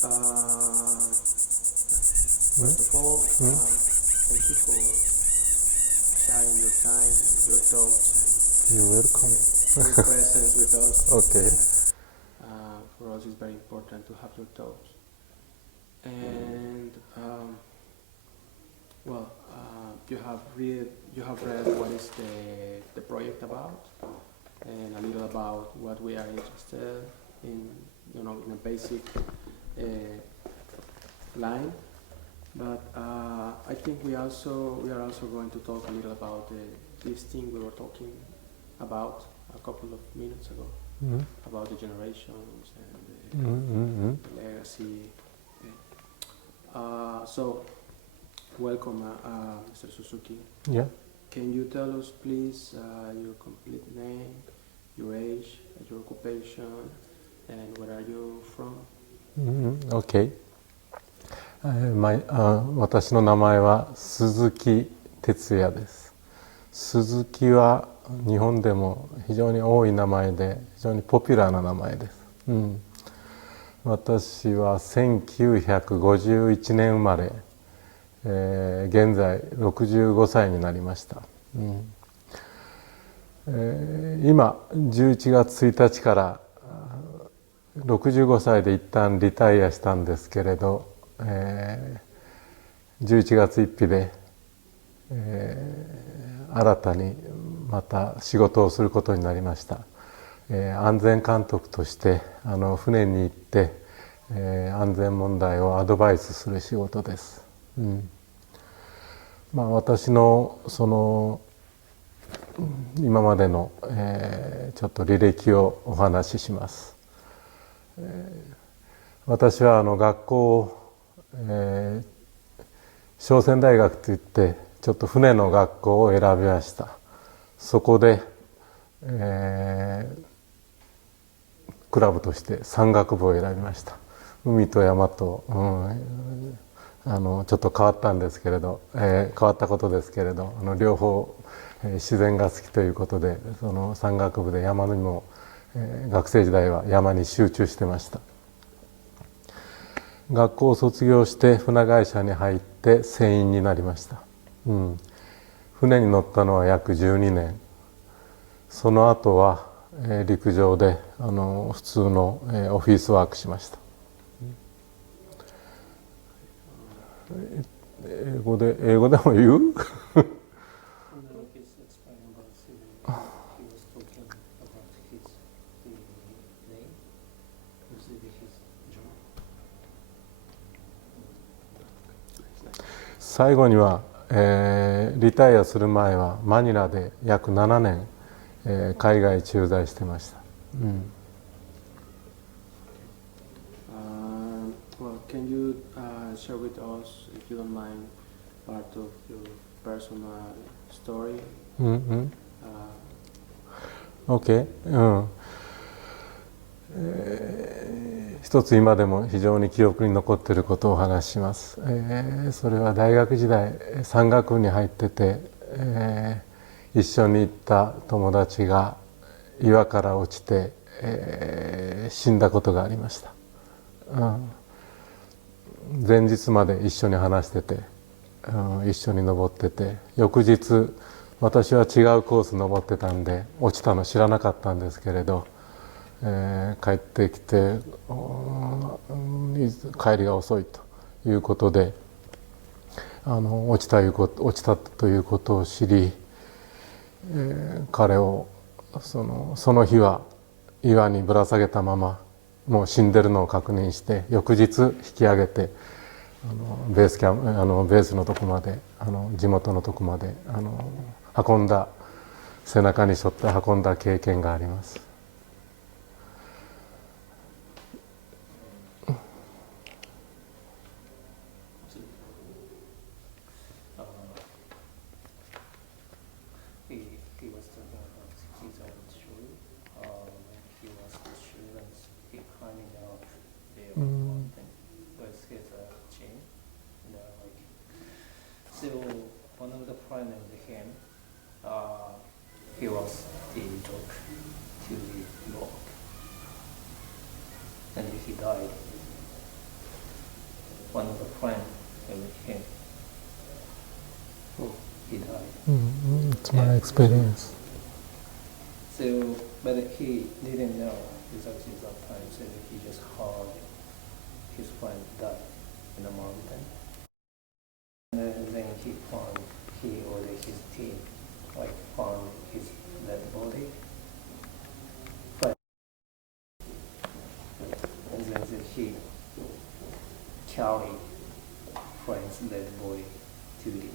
First of all, thank you for sharing your time, your thoughts, You're welcome. and your presence with us. Okay. For us, it's very important to have your thoughts. And well, you have read what is the project about, and a little about what we are interested in, in a basic line. But I think we are also going to talk a little about this thing we were talking about a couple of minutes ago, about the generations and the legacy. So, welcome, Mr. Suzuki. Yeah. Can you tell us, please, your complete name, your age, your occupation, and where are you from? Okay. 私の名前は鈴木哲也です。鈴木は日本でも非常に多い名前で非常にポピュラーな名前です。私は1951年生まれ、現在65歳になりました。今11月1日から65歳で一旦リタイアしたんですけれど、11月1日で、新たにまた仕事をすることになりました。安全監督として船に行って、安全問題をアドバイスする仕事です。私のその今までの、ちょっと履歴をお話しします。私は学校を商船大学といってちょっと船の学校を選びました。そこで、クラブとして山岳部を選びました。海と山と、ちょっと変わったんですけれど、変わったことですけれど、両方、自然が好きということでその山岳部で山にも、学生時代は山に集中してました。学校を卒業して船会社に入って船員になりました。船に乗ったのは約12年。その後は、陸上で普通の、オフィスワークしました。英語でも言う最後には、リタイアする前はマニラで約7年、海外駐在してました。Well, can you share with us, if you don't mind, part of your personal story? OK、一つ今でも非常に記憶に残っていることをお話しします。それは大学時代山岳部に入ってて、一緒に行った友達が岩から落ちて、死んだことがありました。前日まで一緒に話してて、一緒に登ってて、翌日私は違うコース登ってたんで落ちたの知らなかったんですけれど、帰ってきて帰りが遅いということで落ちたということを知り、彼をその日は岩にぶら下げたままもう死んでるのを確認して、翌日引き上げてベースのとこまで地元のとこまで運んだ、背中に背負って運んだ経験があります。So one of the friends of him, he was the dog to the rock, and he died. one of the friends with him. Oh. He died. It's my experience. So, but he didn't know exactly that time, so he just heard his friend died in the mountain. And then he found, he or his team, like found his dead body. But, and then he carried friend's dead body to the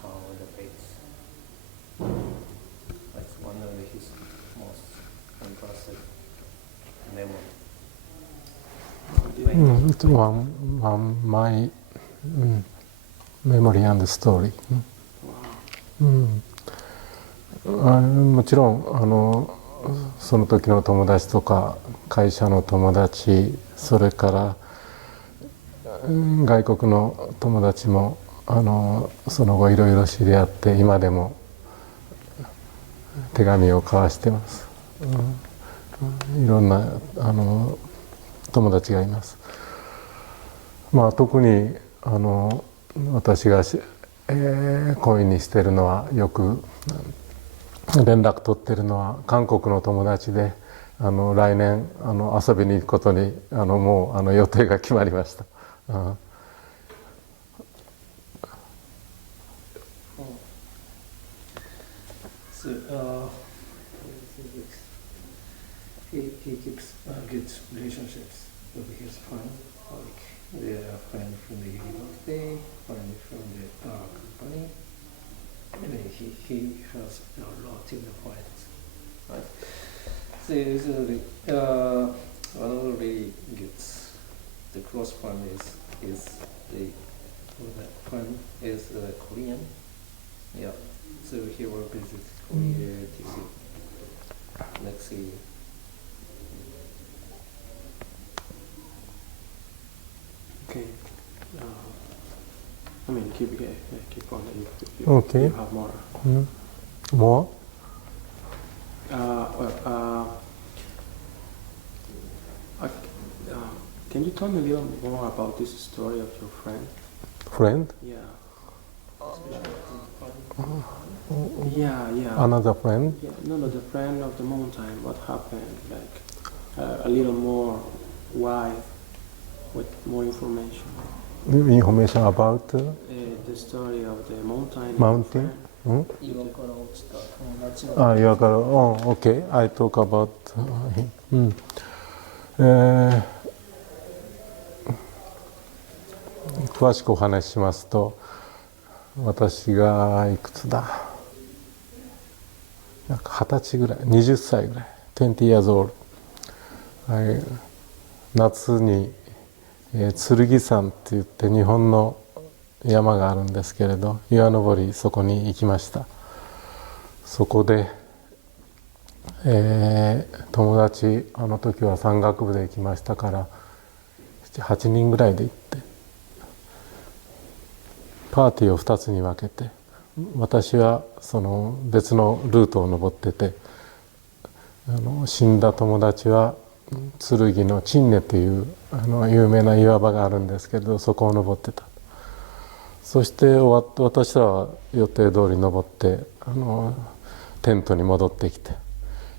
town of the base. That's one of his most impressive memories. It's one my memory and story. Wow. もちろんその時の友達とか会社の友達、それから外国の友達もその後いろいろ知り合って今でも手紙を交わしてます。いろんな友達がいます。まあ特に私が懇意にしているのは、よく連絡取っているのは韓国の友達で、来年遊びに行くことにもう予定が決まりました。So, he keeps good relationships with his friends, like the friend from the university, friend from the company, and then he has a lot of friends. Right? So one of the really good, the close friend is the friend is Korean. Yeah. So he will visit Korea next year. Okay. I mean, keep on if Okay. you have more. More? Can you tell me a little more about this story of your friend? Friend? Yeah. Yeah. Another friend? Yeah, no, the friend of the mountain. What happened? Like a little more wide, with more information. Information about The story of the mountain. mountain? 岩から落ちた友達の岩から、OK. I talk about him. 詳しくお話ししますと、私がいくつだ、なんか20歳ぐらい、20歳ぐらい、20 years old、夏に、剣山って言って日本の山があるんですけれど、岩登りそこに行きました。そこで、友達、あの時は山岳部で行きましたから8人ぐらいで行って、パーティーを2つに分けて、私はその別のルートを登ってて、死んだ友達は剣のチンネという有名な岩場があるんですけれど、そこを登ってた。そして終わって私は予定通り登ってテントに戻ってきて、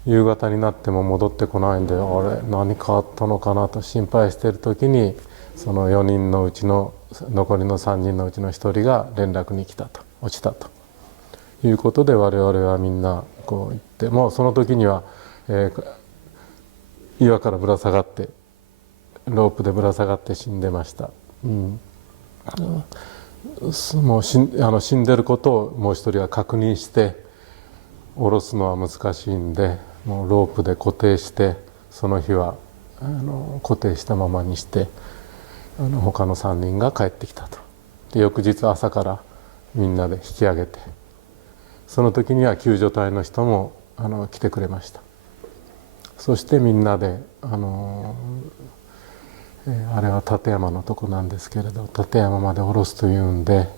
夕方になっても戻ってこないんで、あれ何変わったのかなと心配している時に、その4人のうちの残りの3人のうちの1人が連絡に来たと、落ちたということで、我々はみんなこう行って、もうその時には、岩からぶら下がって、ロープでぶら下がって死んでました。もう死んでることをもう一人は確認して、下ろすのは難しいんで、もうロープで固定して、その日は固定したままにして、他の3人が帰ってきたと。で翌日朝からみんなで引き上げて、その時には救助隊の人も来てくれました。そしてみんなであれは立山のとこなんですけれど、立山まで下ろすというんで、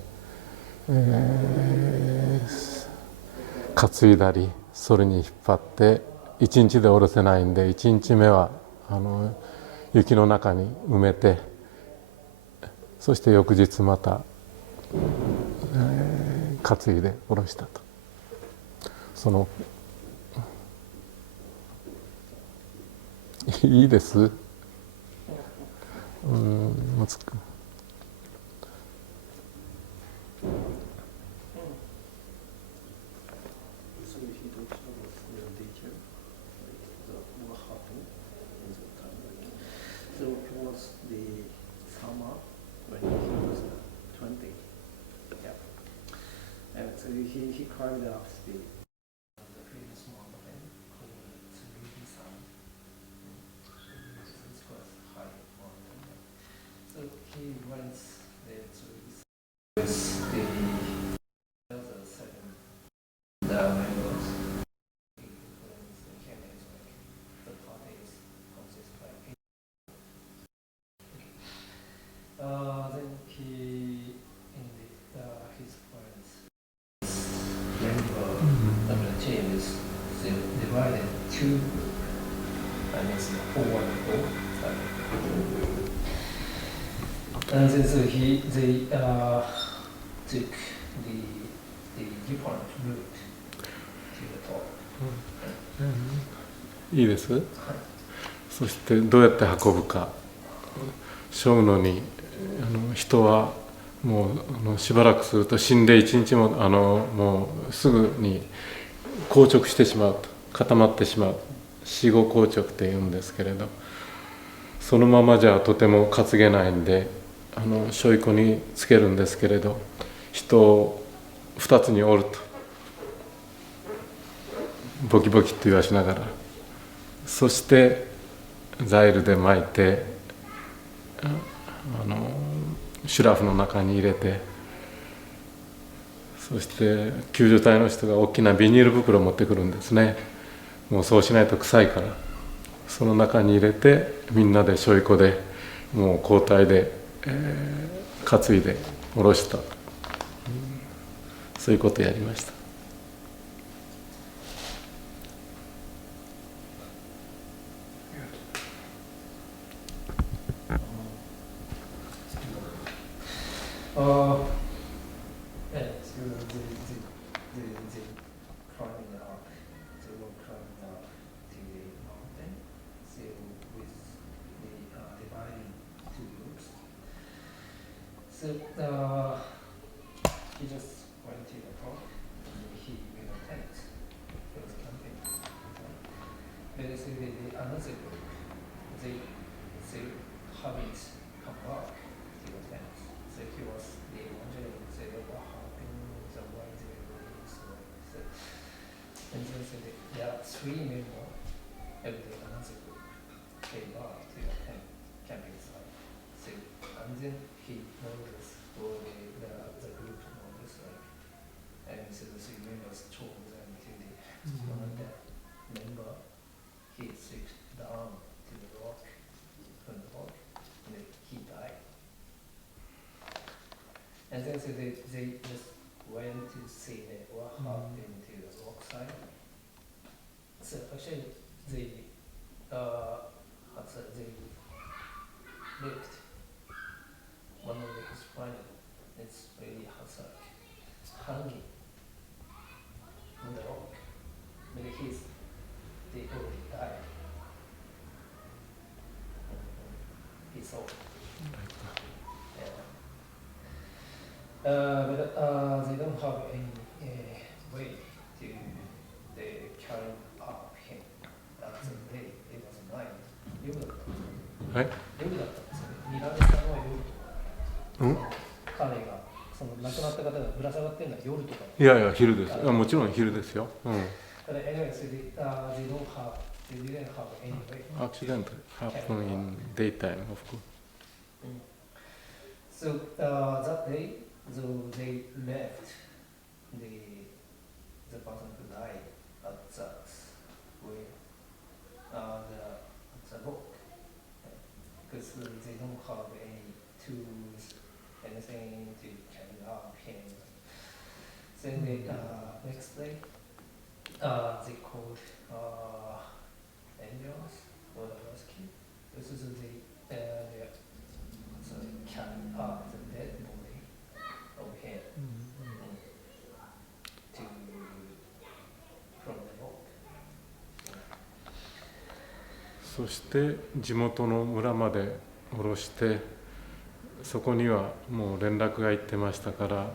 担いだりそれに引っ張って、1日で下ろせないんで、1日目は雪の中に埋めて、そして翌日また、担いで下ろしたと。そのいいです。むつく。So it was the summer when he was 20. Yeah. And so he climbed up the previous mountain called Suzuki-san. This was high mountain. So he went there to the other seven members. The candidates, the parties consist by then he ended his friends. Member of the team is divided two, and it's 4 and 4. And then so they took the different route to the top. いいです。そしてどうやって運ぶか、背負うのに人はもうしばらくすると死んで一日ももうすぐに硬直してしまうと、固まってしまう、死後硬直っていうんですけれど、そのままじゃとても担げないんで背負い子につけるんですけれど、人を2つに折ると、ボキボキと言わしながら、そしてザイルで巻いてシュラフの中に入れて、そして救助隊の人が大きなビニール袋を持ってくるんですね。もうそうしないと臭いから、その中に入れてみんなで背負い子でもう交代で、担いで下ろした、そういうことをやりました。Yeah, so the climbing up, they were climbing up to the mountain, so with the dividing two groups. So he just went to the top and he made a tent for the camping. But so the another group, they haven't come back to the tent. So he was the wondering what happened, why they were doing so. And then so there are 3 members of the another group came back to the camping site. So and then he noticed, or the group noticed, and so the 3 members told them to one of the member, he slipped down to the rock, from the rock, and then he died. And then so they just went to see what happened to the rock side. So actually they left one of his friends. It's really hanging on the rock. But they already died. He saw. But they don't have any way to carry up him. So it was night. 夜だった。はい。夜だったんですよね。見られたのは夜とか。彼がその亡くなった方がぶら下がってるのは夜とか。いやいや昼です。もちろん昼ですよ。But anyway, so they didn't have any way. Accident happen in daytime, of course. So that day, they left the person who died at that where the rock, because they don't have any tools, anything to carry up him. Then the next day, they called ambulance or the rescue. This is そして地元の村まで下ろして、そこにはもう連絡が行ってましたから、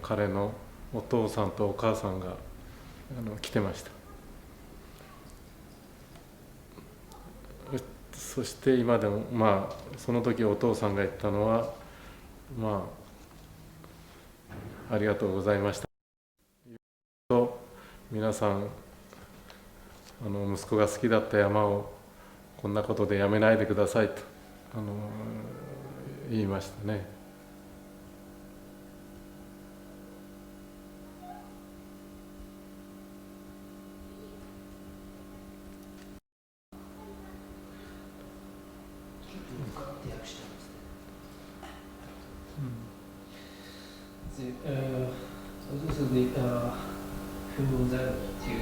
彼のお父さんとお母さんが来てました。そして今でもその時お父さんが言ったのは、ありがとうございましたと、皆さん息子が好きだった山をこんなことでやめないでくださいと言いましたね。So this is the fuel that to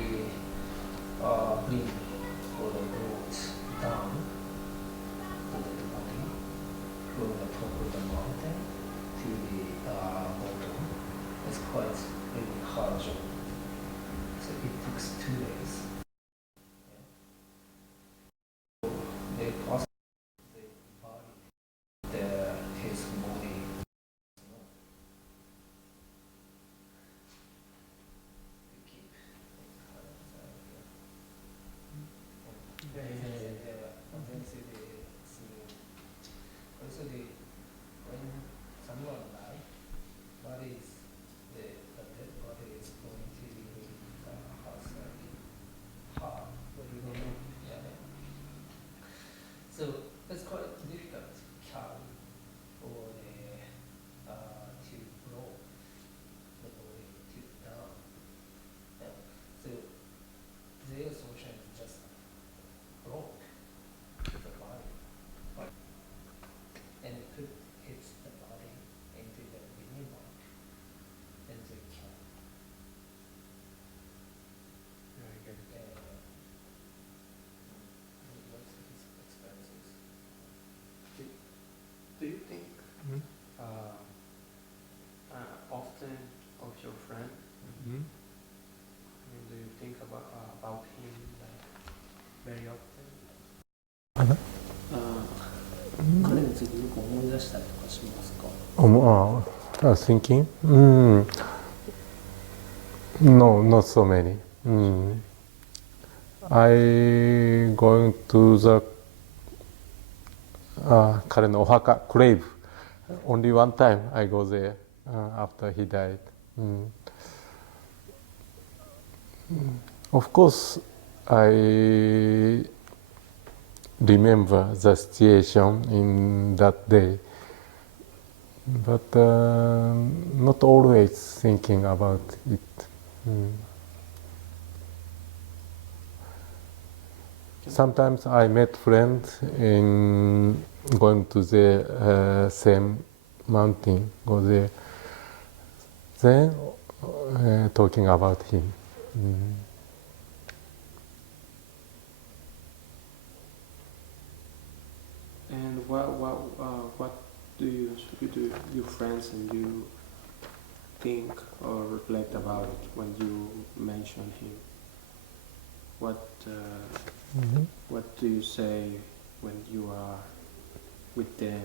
bring all the roads down to the body from the top of the mountain to the bottom. It's quite really hard job. So it takes 2 days. They process the body, his body. Also when someone dies, the dead body is going to be hard. Yeah. So it's quite difficult to carry or to blow the body to down. Yeah. So their solution is just block the body and put the body into the mini mark and they can what's his expenses. Do you think often of your friend? I mean, do you think about him like very often? 彼についてよく思い出したりとかしますか？Thinking? No, not so many. I going to the 彼のお墓 grave. Only one time I go there after he died. Of course, I remember the situation in that day, but not always thinking about it. Sometimes I met friends in going to the same mountain, go there, then talking about him. And what do your friends and you think or reflect about it when you mention him? What do you say when you are with them,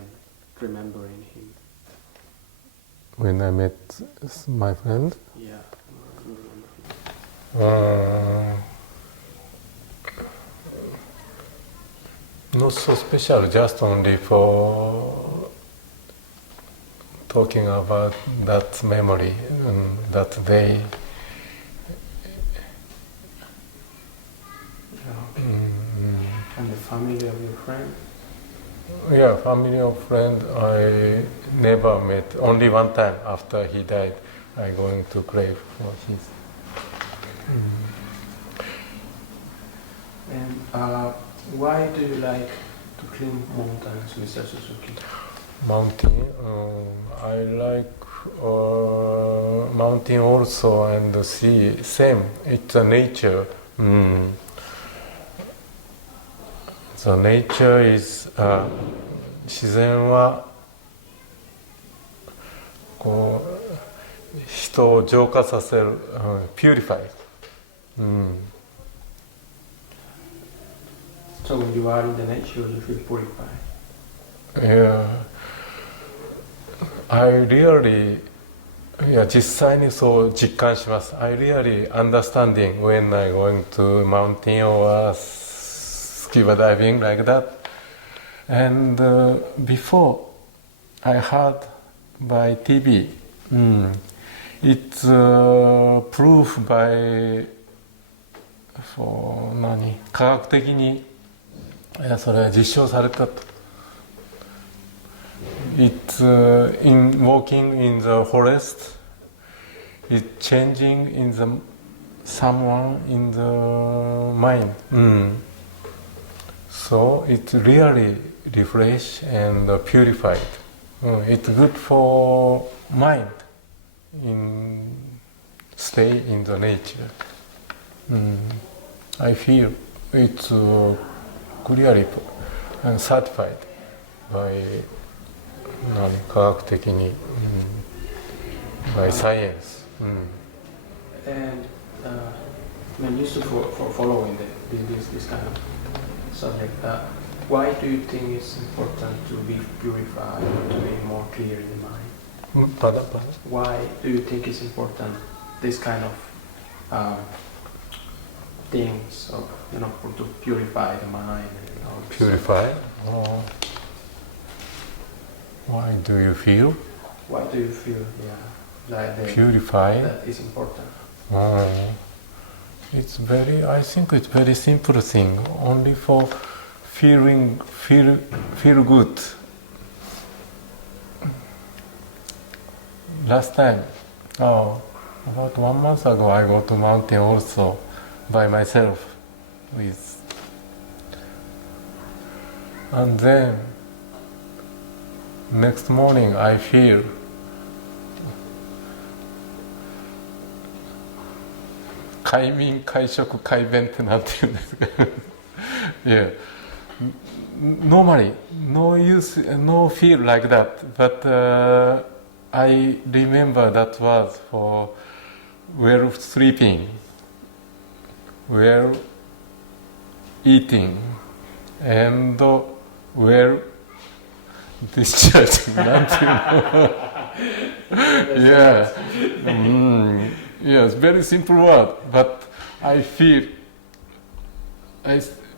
remembering him? When I met my friend? Yeah. Not so special, just only for talking about that memory and that day. And the family of your friend? Yeah, family of friend I never met. Only one time after he died, I going to grave for his. And why do you like to climb mountains, Mr. Suzuki? Mountain, I like mountain also and sea. Same, it's a nature. The nature is 自然はこう人を浄化させる、purify。So when you are in the nature, you feel purified. Yeah. I really いや実際にそう実感します。I really understanding when I going to mountain or scuba diving like that. And before I heard by TV, it's proof by 科学的にそれは実証されたと。It's in walking in the forest. It's changing in the someone in the mind. So it's really refresh and purified. It's good for mind. Stay in the nature. I feel it's clearly certified by 科学的に、by science. And I'm used to for following this kind of subject. Why do you think it's important to be purified or to be more clear in the mind? Pardon? Why do you think it's important this kind of things, of, to purify the mind? Purify? Why do you feel? Why do you feel, purify? That is important? I think it's very simple thing. Only for feel good. Last time, about 1 month ago, I go to mountain also by myself and then next morning I feel快眠快食快便ってなんて言うんですかyeah. Normally no feel like that, but I remember that was for well sleeping, well eating, and well discharging. Yeah. Yes, very simple word, but I feel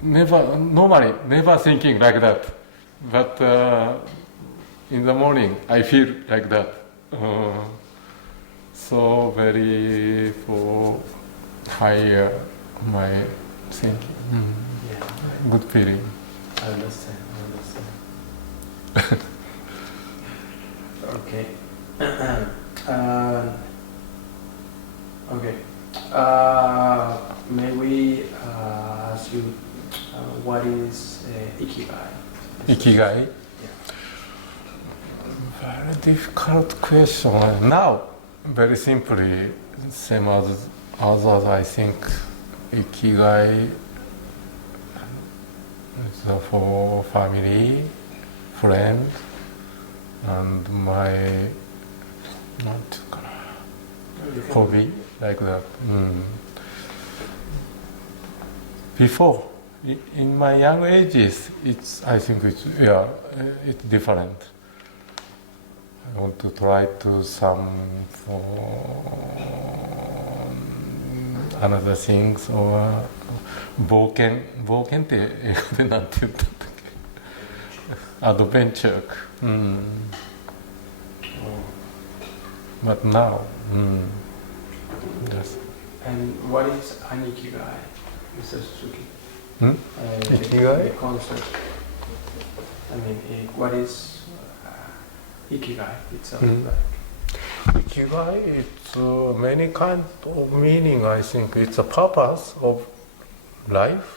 normally never thinking like that, but in the morning I feel like that. So very for higher my thinking. Yeah. Good feeling. I understand. Okay. Okay. May we ask you what is ikigai? Ikigai? Yeah. Very difficult question. Now, very simply, same as others, I think ikigai is for family, friend, and my hobby, like that. Before, in my young ages, I think it's different. I want to try to some for another things or 冒険って英語でなんて言ったんだっけ adventure. But now, yes. And what is an ikigai, Mr. Suzuki? Ikigai? The concept. I mean, what is ikigai itself? Ikigai, it's many kind of meaning. I think it's a purpose of life.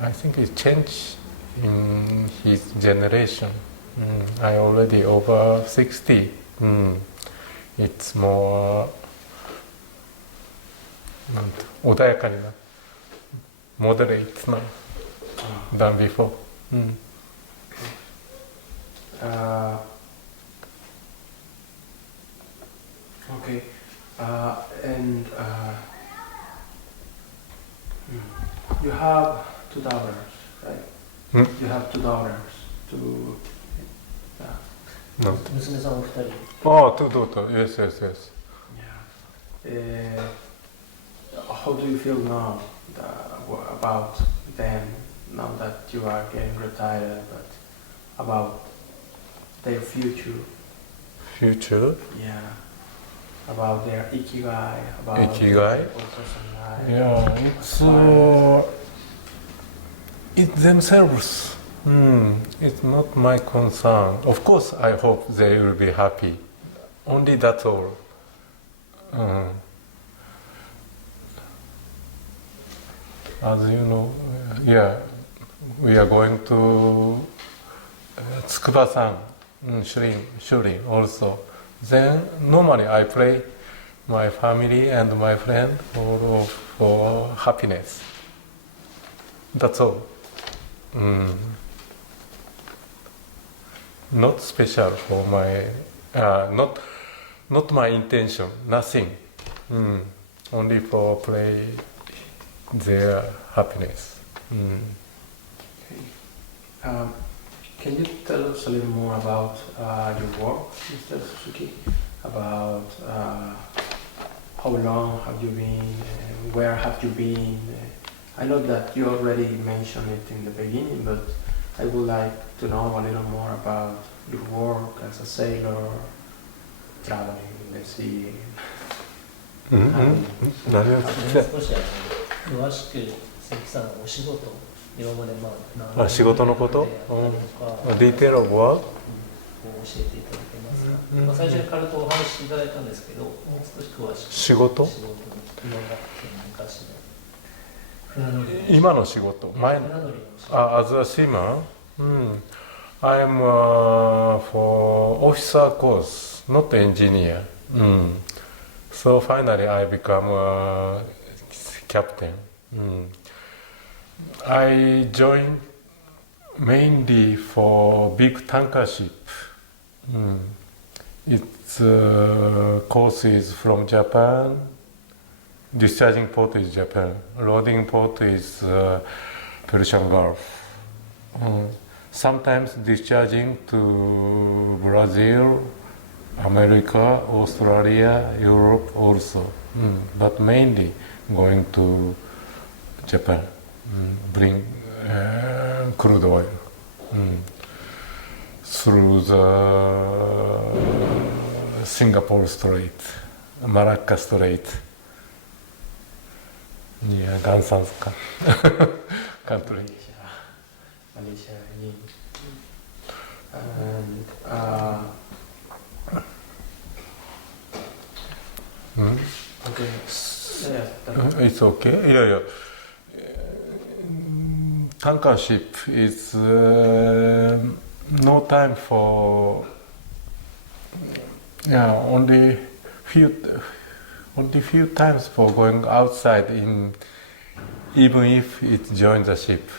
I think it changed in his generation. I already over 60. It's more 穏やかにな moderate now than before. Okay. And you have $2, right? You have $2 to. No. 娘さんお二人。Oh, two daughter. Yes, yes, yes. Yeah. How do you feel now about them, now that you are getting retired, but about their future? Future? Yeah. About their ikigai, about Ikigai? their purpose in life. Yeah, it's themselves. It's not my concern. Of course, I hope they will be happy. Only that's all. As you know, we are going to Tsukuba-san, Shurin also. Then normally I pray my family and my friend for happiness. That's all. Not special for my, not my intention. Nothing. Only for pray their happiness. Okay. Can you tell us a little more about your work, Mr. Suzuki? About how long have you been, where have you been? I know that you already mentioned it in the beginning, but I would like to know a little more about your work as a sailor, traveling in the sea. 少し詳しく関さんのお仕事、今まで仕事のこと、ディテールを教はえていただけますか。最初に軽くお話しいただいたんですけど、もう少し詳しく仕事、今まで昔の今の仕事、前のas a swimmer, I'm for officer course, not engineer. So finally I become a captain. I joined mainly for big tanker ship. Its course is from Japan. Discharging port is Japan. Loading port is Persian Gulf. Sometimes discharging to Brazil, America, Australia, Europe also. But mainly going to Japan. Bring crude oil through the Singapore Strait, Malacca Strait. Yeah, Gansanska country. Malaysia, and okay. It's okay. Yeah. Tanker ship is no time for. Yeah, only few times for going outside even if it joins the ship.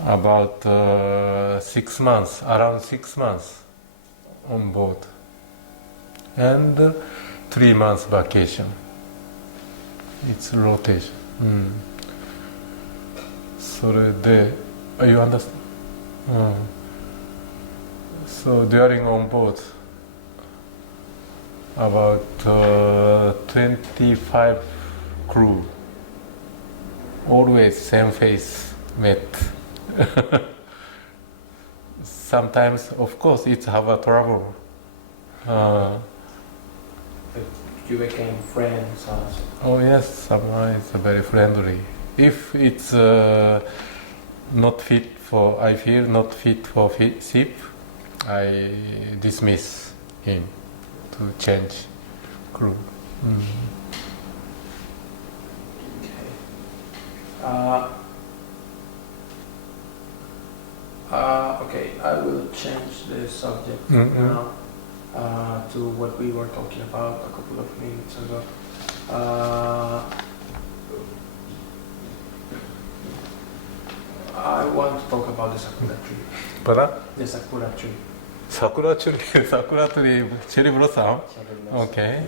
About 6 months, around 6 months on board, and 3 months vacation. It's rotation. それで you understand? So during on board about 25 crew, always same face met. Sometimes, of course, it's have a trouble. You became friends also. Oh yes, someone is very friendly. If it's not fit for, I feel not fit for ship, I dismiss him to change crew. Okay, I will change the subject now to what we were talking about a couple of minutes ago. I want to talk about the sakura tree. Pardon? The sakura tree. Sakura tree, sakura tree, cherry blossom. Okay.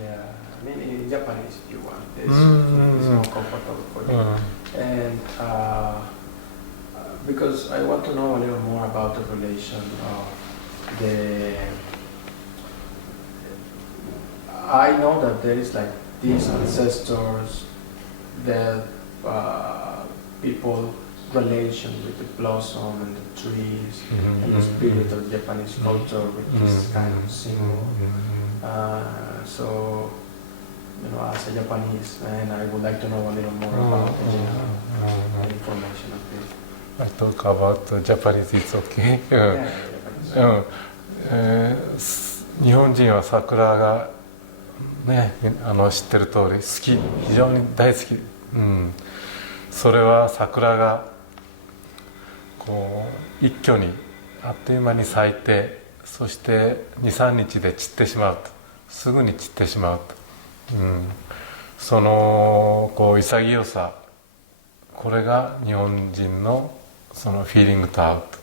Yeah, I mean in Japanese if you want. It's more comfortable for you. And because I want to know a little more about the relation of the. I know that there is like these ancestors, the people relation with the blossom and the trees and the spirit of Japanese culture with this kind of symbol. So, you know, as a Japanese man, I would like to know a little more about the general information of this. I talk about Japanese, it's okay. Yeah, Japanese. 日本人は桜がね、知ってる通り好き、非常に大好き、それは桜がこう一挙にあっという間に咲いて、そして2、3日で散ってしまうと、すぐに散ってしまうと、そのこう潔さ、これが日本人のそのフィーリングと合うと。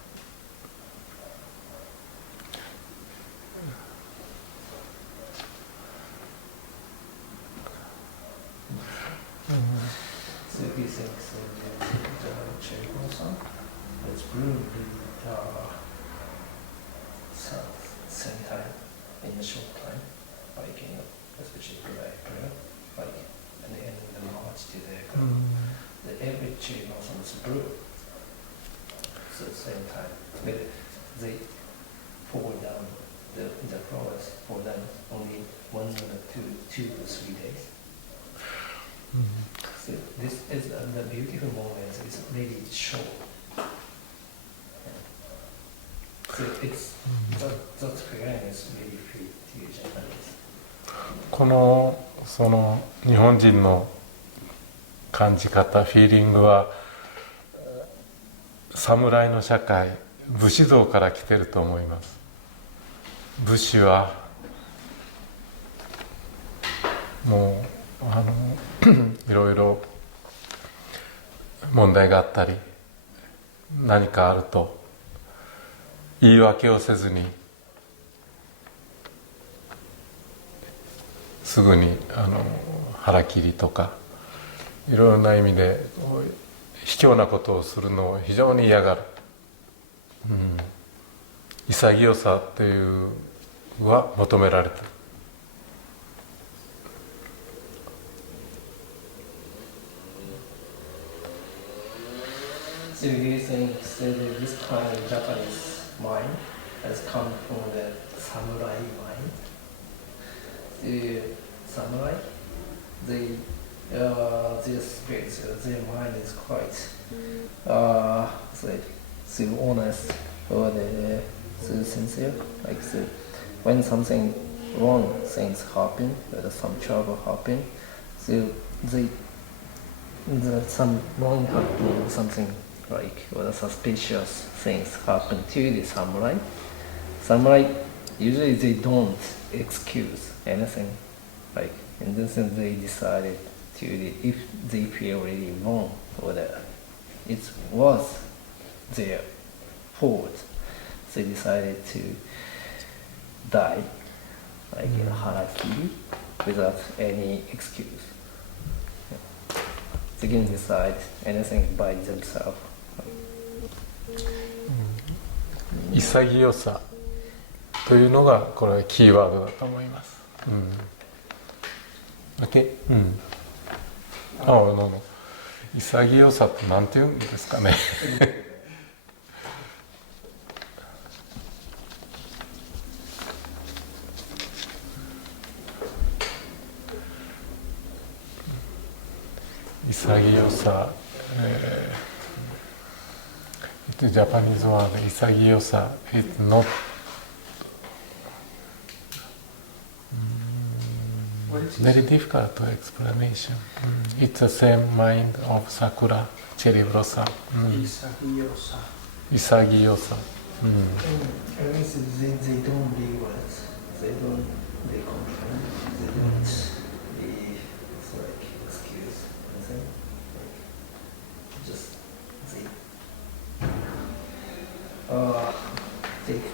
Suzuki thinks the cherry blossom is bloomed same time in a short time, like especially April, like at the end of March to the every cherry blossom is blue. So same time, but they fall down. The flowers fall down only 1 or 2 to 3 days. So this is the beautiful moment. It's really short. So it's that feeling is really feel to you Japanese. このその日本人の感じ方、フィーリングは侍の社会、武士道から来てると思います。武士はもういろいろ問題があったり何かあると言い訳をせずにすぐに腹切りとかいろいろな意味で卑怯なことをするのを非常に嫌がる、潔さっていうのは求められている。So do you think that this kind of Japanese mind has come from the samurai mind? The samurai, their spirit, their mind is quite so honest or so sincere. Like so, when something wrong things happen, or some trouble happen, so some wrong happen or something like or the suspicious things happen to the samurai. Samurai usually they don't excuse anything. Like in this sense they decided to if they feel really wrong or that it was their fault, they decided to die like in harakiri without any excuse. They can decide anything by themselves. 潔さというのがこれはキーワードだと思います。OK？潔さってなんて言うんですかね。潔さ、Japanese word 潔さ it's not very difficult to explanation. It's the same mind of sakura, cherry blossom. 潔さ。They don't be words. They don't be confident. They don't be like excuse anything. Just they take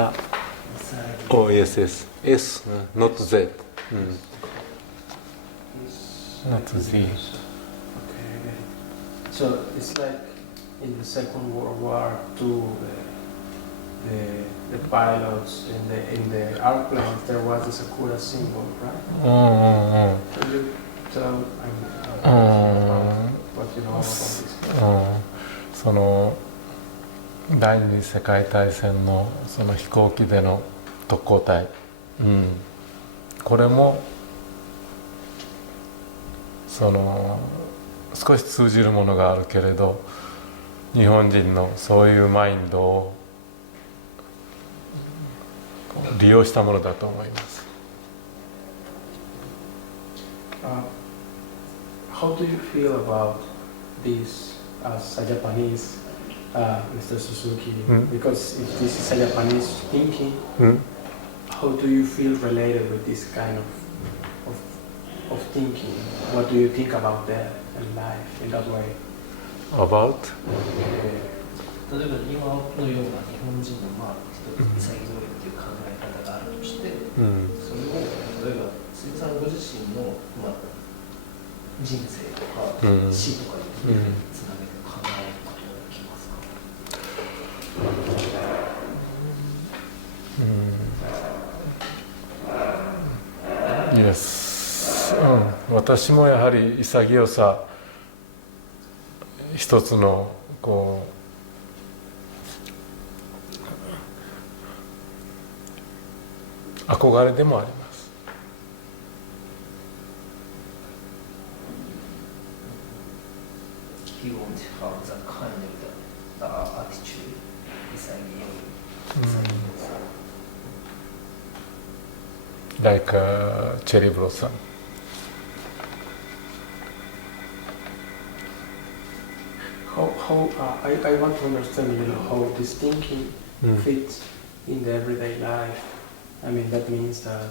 Isa. Oh, yes, yes. S, not Z. Not Z. Okay, so it's like in the Second World War II, the pilots in the airplanes, there was the Sakura symbol, right? Can you tell what you know about this? その第二次世界大戦のその飛行機での特攻隊、これもその少し通じるものがあるけれど、日本人のそういうマインドを利用したものだと思います。How do you feel about this as a Japanese, Mr. Suzuki? Because if this is a Japanese thinking, how do you feel related with this kind of thinking? What do you think about that and life in that way? About? 例えば今のような日本人の一つ潔いっていう考え方があるとして、それを例えば鈴木さんご自身の、人生とか、死とかにつなげて考えることができますかYes. 私もやはり潔さ一つのこう憧れでもあります。He won't have that kind of attitude, 潔い。Like cherry blossom. I want to understand, how this thinking fits in the everyday life. I mean, that means that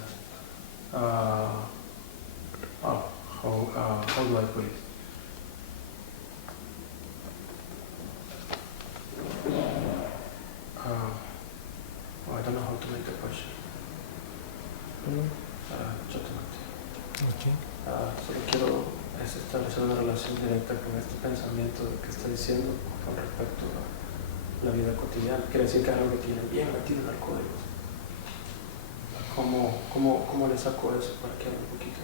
how do I put it? I don't know how to make the question. ちょっと待って。Solo quiero establecer una relación directa con este pensamiento que está diciendo con respecto a la vida cotidiana. Quiere decir que es algo que tiene bien metido en el código. ¿Cómo le saco eso para que hable un poquito?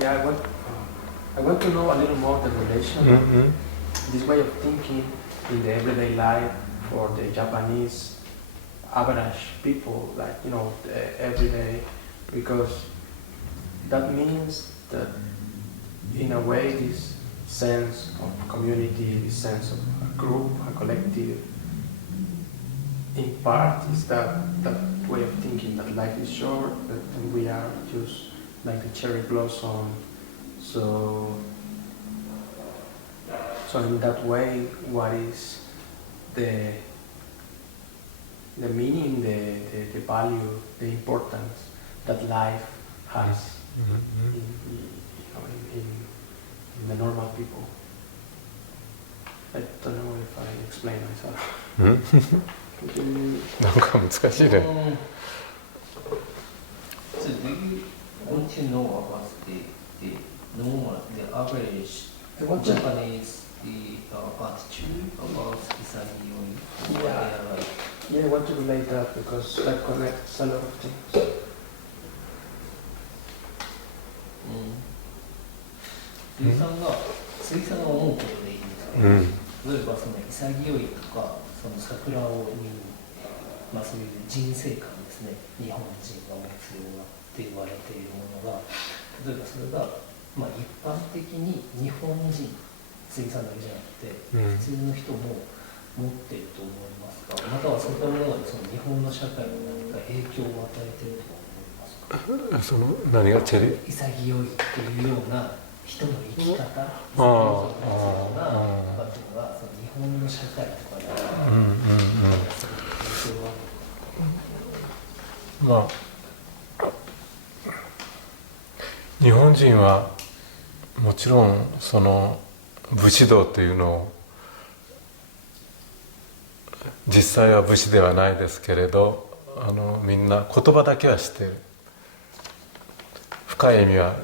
Yeah, I want to know a little more the relation, this way of thinking in the everyday life for the Japanese average people, like, every day, because that means that in a way this sense of community, this sense of a group, a collective, in part is that way of thinking that life is short, that we are just like the cherry blossom. So in that way, what is the meaning, the value, the importance that life has in the normal people? I don't know if I explain myself. なんか難しいね。So do you want to know about the normal, the average Japanese attitude about Isagiyoi? Yeah, I want to relate that because that connects a lot of things. 鈴木さんが思うことでいいんですけど、例えばその潔いとかその桜を見る、そういう人生観ですね、日本人が持つようなって言われているものが、例えばそれが、一般的に日本人、鈴木さんだけじゃなくて、普通の人も持っていると思いますか、またはそういったものがその日本の社会に何か影響を与えていると思いますか。その何がチェリー？潔いっていうような人の生き方、そういうようなとかっていうのがその日本の社会とかで日本人はもちろんその武士道というのを実際は武士ではないですけれどみんな言葉だけは知っている。深い意味は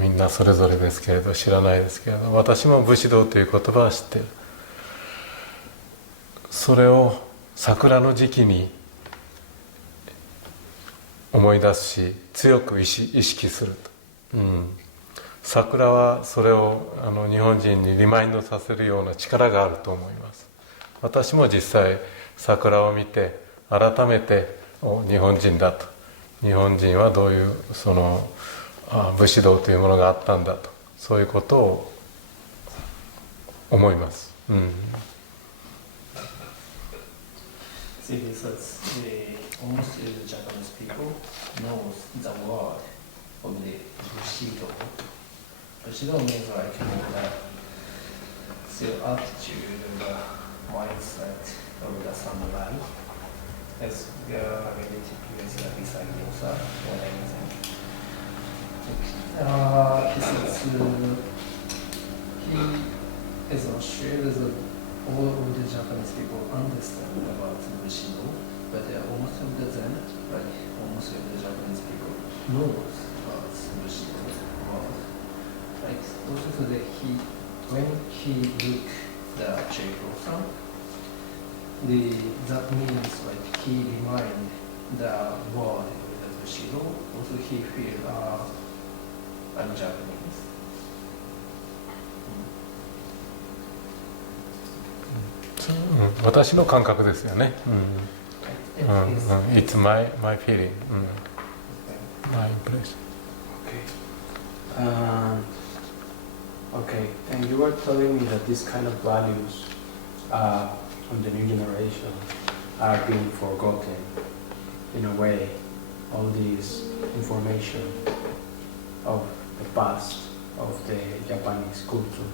みんなそれぞれですけれど知らないですけれど、私も武士道という言葉は知っている。それを桜の時期に思い出すし強く意識すると、桜はそれを日本人にリマインドさせるような力があると思います。私も実際桜を見て改めて日本人だと、日本人はどういうその武士道というものがあったんだと、そういうことを思います。See, almost the Japanese people knows the word of the Bushido. Bushido means like the attitude of the mindset of the samurai. As we are related to the Isagiosa or anything. He is not sure that all of the Japanese people understand about Bushido, but almost of them, like almost of the Japanese people, knows about Bushido. Like also that when he look the cherry blossom, that means like he remind the word of the Bushido. Also he feel I'm Japanese. 私の感覚ですよね。It's my feeling, my impression. Okay, and you were telling me that these kind of values on the new generation are being forgotten in a way. All this information of the past of the Japanese culture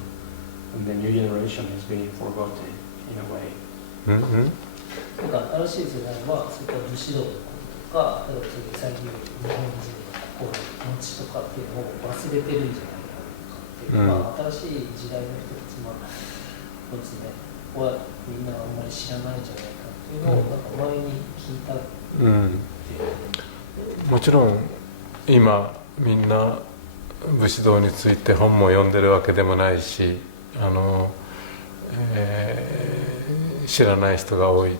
and the new generation is being forgotten in a way. なんか新しい世代はそういった武士道とか、例えばそういう潔い日本人の心持ちとかっていうのを忘れてるんじゃないかっていう、まあ新しい時代の人たちそうですね、はみんなあんまり知らないんじゃないかっていうのをなんか前に聞いたっていう、もちろん今みんな武士道について本も読んでるわけでもないし知らない人が多い。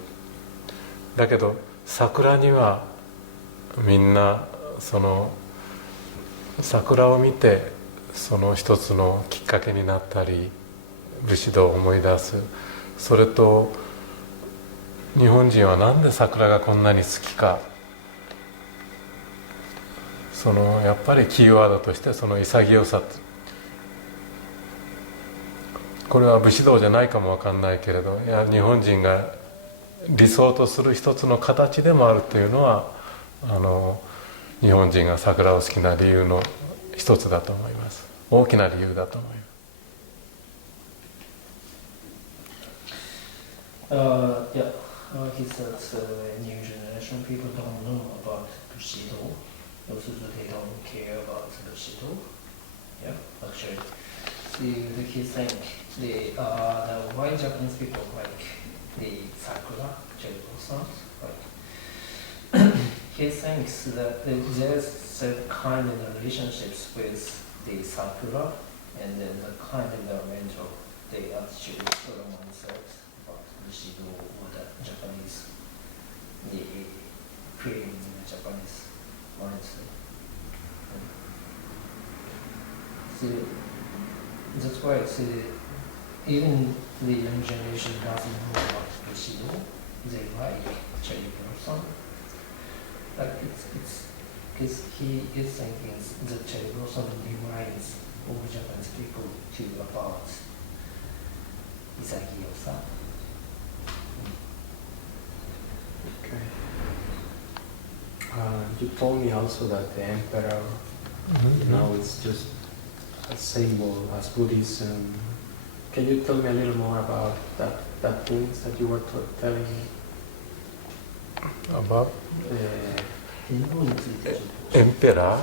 だけど桜にはみんなその桜を見てその一つのきっかけになったり武士道を思い出す。それと日本人はなんで桜がこんなに好きか、そのやっぱりキーワードとしてその潔さ、これは武士道じゃないかもわかんないけれど、いや日本人が理想とする一つの形でもあるというのは日本人が桜を好きな理由の一つだと思います。大きな理由だと思います。He said new generation people don't know about Bushido. Also, they don't care about Bushido. Yeah, actually. See, he think the white Japanese people like the sakura, cherry blossoms. Like he thinks that there's a kind of relationships with the sakura, and then the kind of mental, the attitude, sort of mindset about Bushido or the Japanese, the feeling in the Japanese mindset. See, that's why even the young generation doesn't know about Bushido. They like cherry blossom. Like it's because he is thinking the cherry blossom reminds all Japanese people to about Isagiosa. Okay. You told me also that the emperor, it's just a symbol as Buddhism. Can you tell me a little more about that things that you were telling me? About emperor?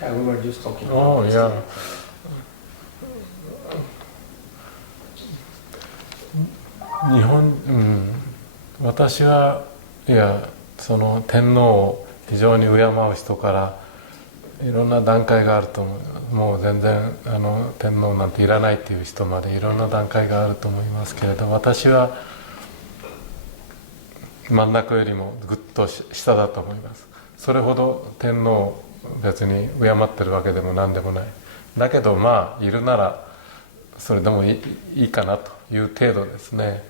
Yeah, we were just talking Oh, about yeah. this. 日本、私はいやその天皇を非常に敬う人からいろんな段階があると思う。もう全然天皇なんていらないっていう人までいろんな段階があると思いますけれど、私は真ん中よりもぐっと下だと思います。それほど天皇を別に敬ってるわけでも何でもない。だけどまあいるならそれでもいいかなという程度ですね。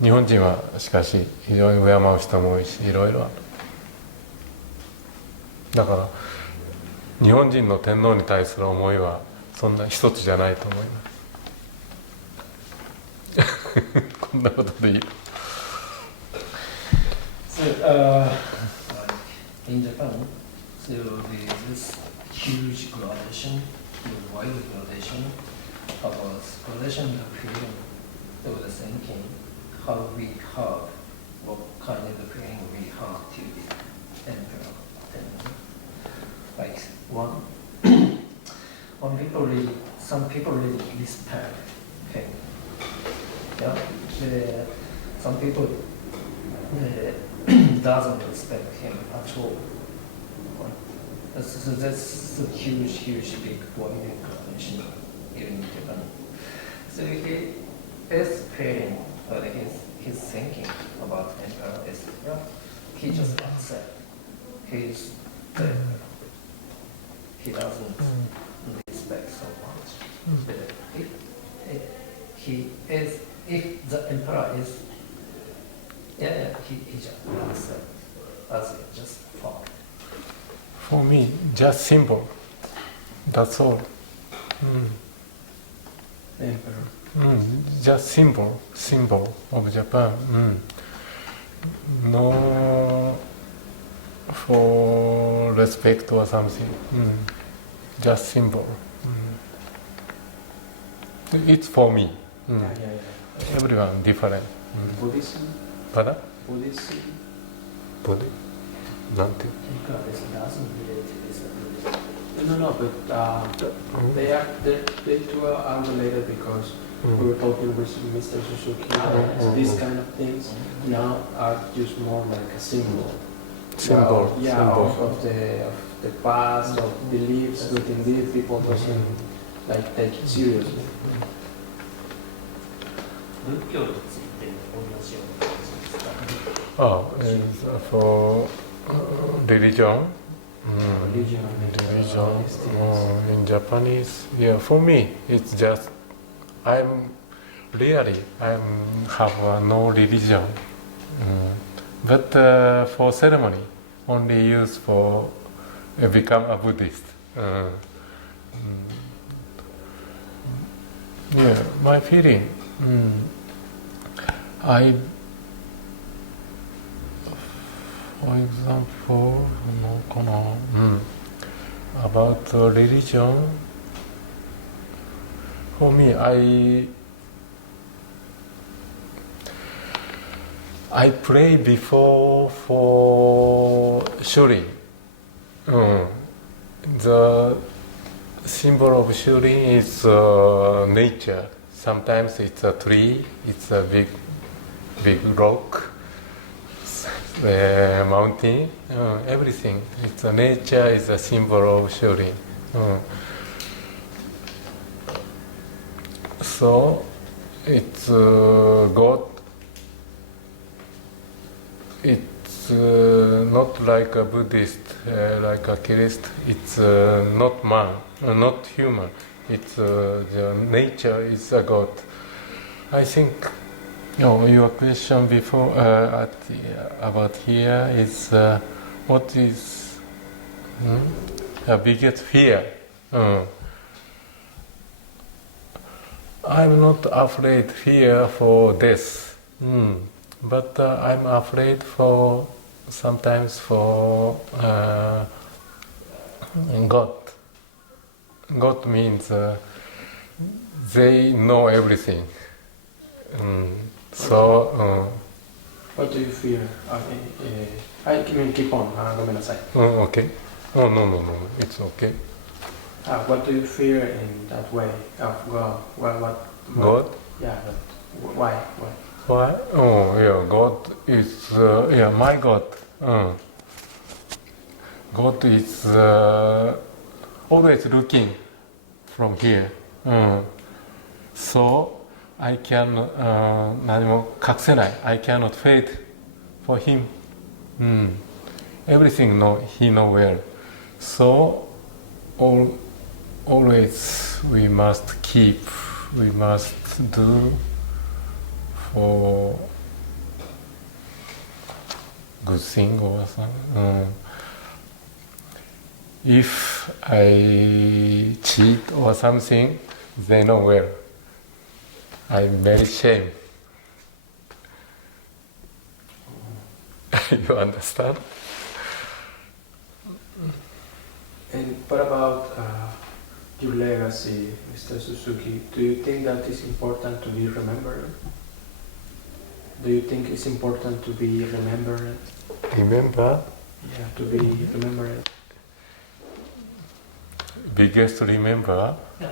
日本人はしかし非常に敬う人も多いしいろいろある。だから日本人の天皇に対する思いはそんな一つじゃないと思います。こんなことでいい。So, in Japan, so there's this huge gradation, wide gradation of gradation of feeling of the thinking, how we have, what kind of feeling we have to the emperor. Like one people really, some people really respect him. Yeah, some people doesn't respect him at all. So that's a huge, big wide gradation here in Japan. So he is feeling, but his thinking about emperor is, yeah, he just accept. He's the emperor. He doesn't respect so much. But if the emperor is, he just accept as just fuck. For me, just symbol. That's all. The emperor. Just symbol of Japan. No for respect or something. Just symbol. It's for me. Yeah. Everyone different. Buddhism. Pada? Buddhism. Buddha? なんて? Emperor doesn't relate to this Buddhism. No, but they two are related because we were talking with Mr. Suzuki. These kind of things now are just more like a symbol. Symbol. Of the past, of beliefs within these people doesn't like take it seriously. 仏教について同じような感じですか？ For religion. Religion. Religion. These things. In Japanese, for me, it's just I have no religion, but for ceremony, only use for become a Buddhist. My feeling. For example, about religion, for me, I pray before for Shurin. The symbol of Shurin is nature. Sometimes it's a tree, it's a big rock, mountain, everything. It's nature is a symbol of Shurin. So it's God. It's not like a Buddhist, like a Christ. It's not man, not human. It's the nature is a God. I think your question before about here is what is the biggest fear? I'm not afraid fear for death, but I'm afraid for sometimes for God. God means they know everything. What do you fear? I can keep on. ごめんなさい. Okay. Oh, no. It's okay. What do you fear in that way of God? What God? Yeah, but why? Why? Oh, yeah. God is my God. God is always looking from here. So I can 何も隠せない. I cannot fade for him. Everything he know well. So always we must do for good thing or something. If I cheat or something, they know well. I'm very shame. You understand? And what about your legacy, Mr. Suzuki? Do you think that is important to be remembered? Do you think it's important to be remembered? Remember? Yeah, to be remembered. Biggest remember? いや、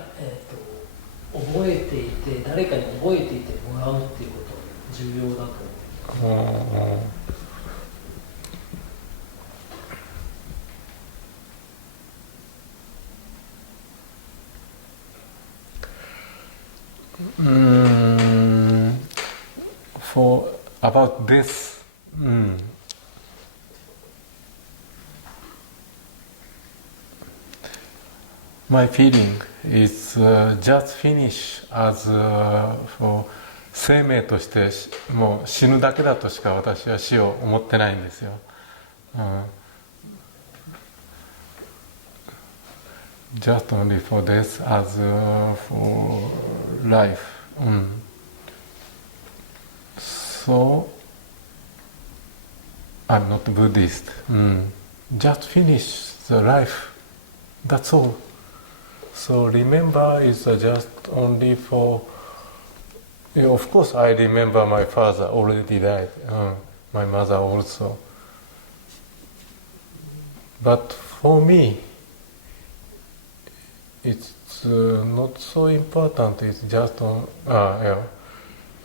覚えていて、誰かに覚えていてもらうっていうこと重要だと思う。For about this, my feeling is just finish as for 生命としてもう死ぬだけだとしか私は死を思ってないんですよ。Just only for this as for life. So I'm not Buddhist. Just finish the life. That's all. So remember is just only for. Of course, I remember my father already died. My mother also. But for me, it's not so important. It's just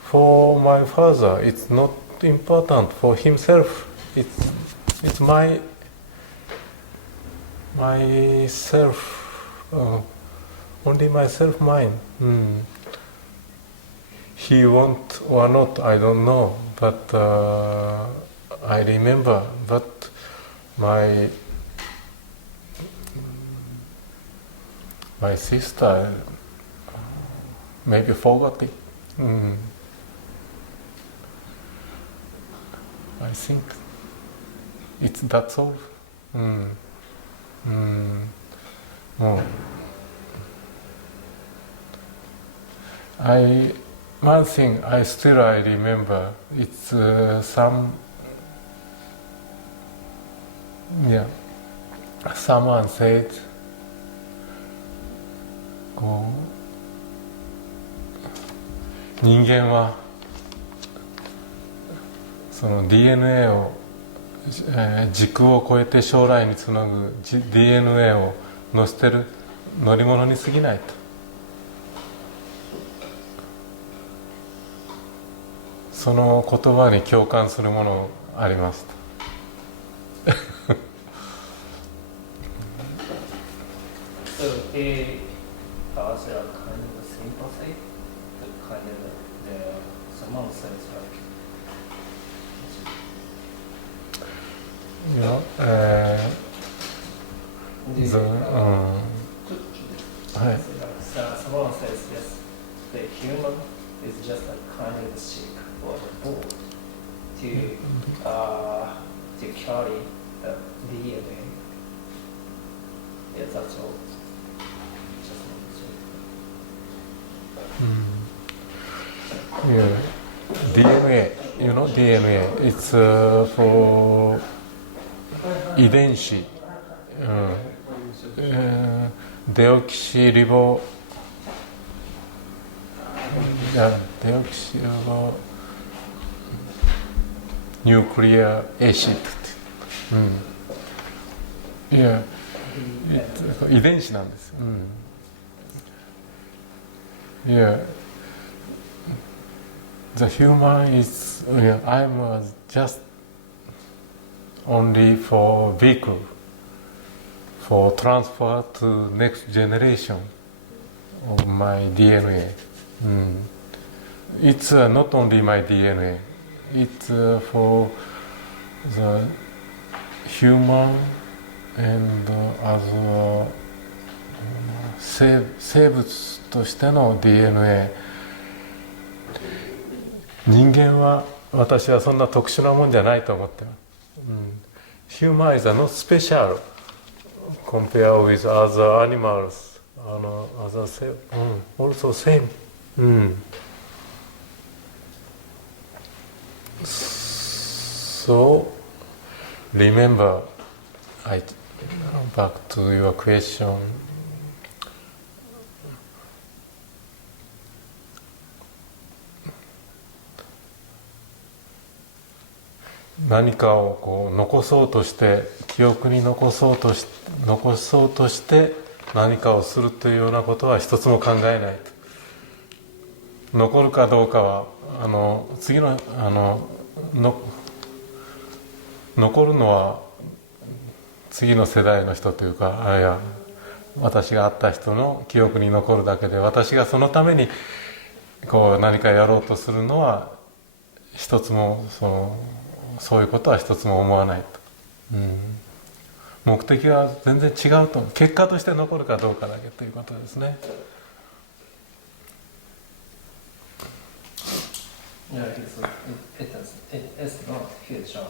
for my father, it's not important. For himself, it's myself, only myself, mine. He want or not, I don't know. But I remember. But my sister maybe forgot it. I think that's all. One thing I remember. It's someone said. 人間はその DNA を、時空を超えて将来につなぐ DNA を乗せてる乗り物に過ぎないと。その言葉に共感するものがありました。So he has a kind of sympathy, the kind of someone says like. Someone says yes, the human is just a kind of sick or a board to carry the DNA. Yeah, that's all. Yeah. DNA, DNA. It's for 遺伝子。デオキシリボニュークリアエシッドって。Yeah. 遺伝子なんです。Yeah, the human is, yeah, I'm just only for vehicle for transfer to next generation of my DNA. It's not only my DNA, it's for the human and as a 生物としての DNA。 人間は私はそんな特殊なもんじゃないと思ってます。Human is not special compared with other animals. Also same. So remember, back to your question.何かをこう残そうとして記憶に残そうとして何かをするというようなことは一つも考えないと。残るかどうかは次の残るのは次の世代の人というか、あるいは私が会った人の記憶に残るだけで、私がそのためにこう何かやろうとするのは一つもそういうことは一つも思わないと。目的は全然違うと。結果として残るかどうかだけということですね。Yeah, it's not his job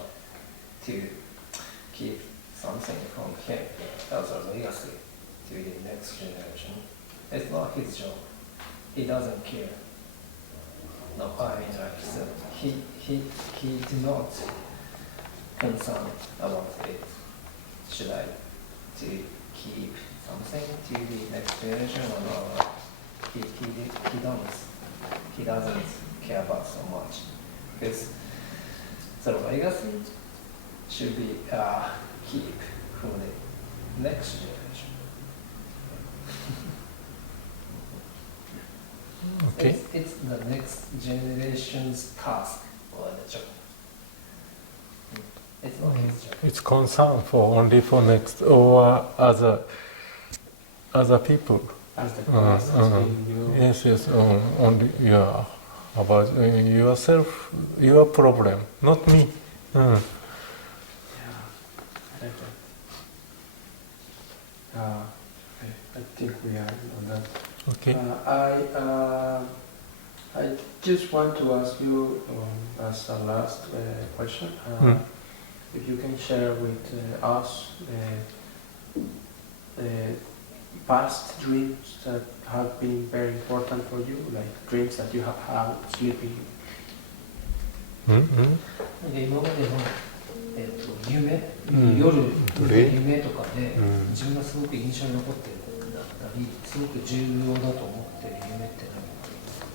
to keep something from him as a legacy to the next generation. It's not his job. He doesn't care. No, I mean, like, so he do not concern about it. Should I to keep something to the next generation or not? He doesn't care about so much because the legacy should be keep for the next generation. Okay. It's the next generation's task or the job. It's not his job. It's concern for only for next or other people. As the past has been you. Yes, only about yourself, your problem, not me. Yeah, I like that. I think we are on that. Okay. I just want to ask you as a last question, if you can share with us past dreams that have been very important for you, like dreams that you have had sleeping. 今までの、夢、夜の夢とかで、自分がすごく印象に残っていることだったり、すごく重要だと思っている夢って何かありますか？